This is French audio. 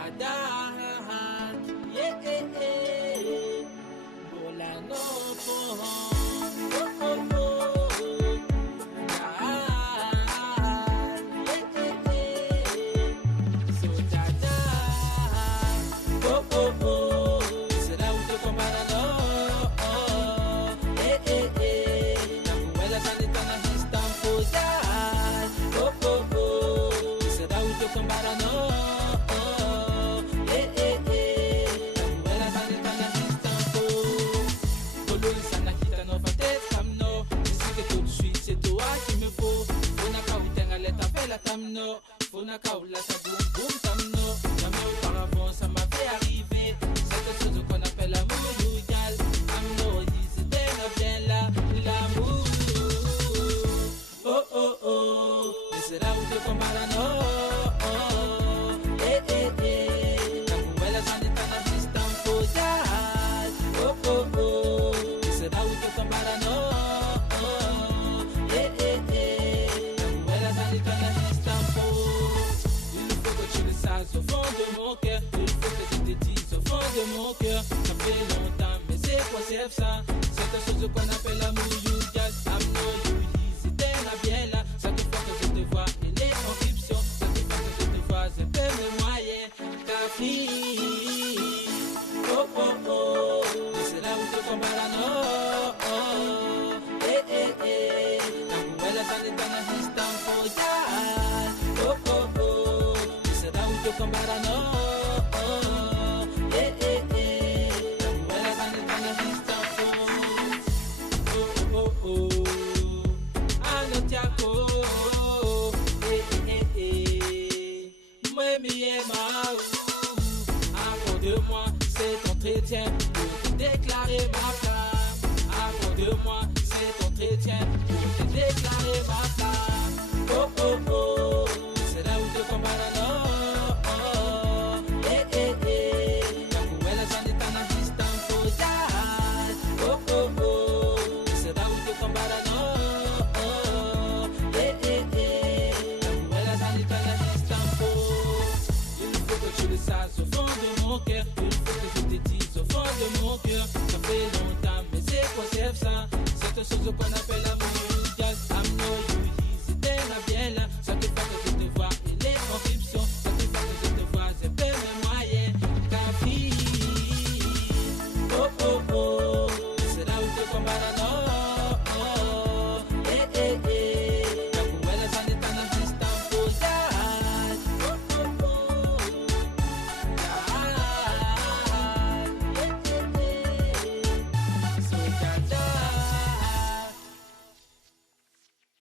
yeah, bola no tamno, fona kaoula ça boum boum tamno. Jamais auparavant ça m'avait arrivé. Cette chose qu'on appelle l'amour mondial. Tamno, c'était bien là, l'amour. Oh oh oh, mais c'est là où te combat no. Eh eh eh, la nouvelle ça n'est pas la distance mondiale. Oh oh oh, mais c'est là où te combat no. Eh eh eh, la nouvelle ça n'est pas la au fond de mon cœur, il faut que je te dise au fond de mon cœur. Ça fait longtemps, mais c'est quoi c'est ça? C'est quelque chose qu'on appelle l'amour mondial. Amour mondial, c'était la bien là. Chaque fois que je te vois, il est en fiction. Chaque fois que je te vois, je peux me noyer. Ta fille, oh oh oh, c'est là où te combat la no. Eh eh eh, la nouvelle ça n'est pas la distance mondiale. Oh oh oh. Come out, no, yeah, yeah, yeah. Well, I can't oh, oh, oh. I know Tiago, eh, eh, eh. Moi, mi et ma, avant de moi, cet entretien.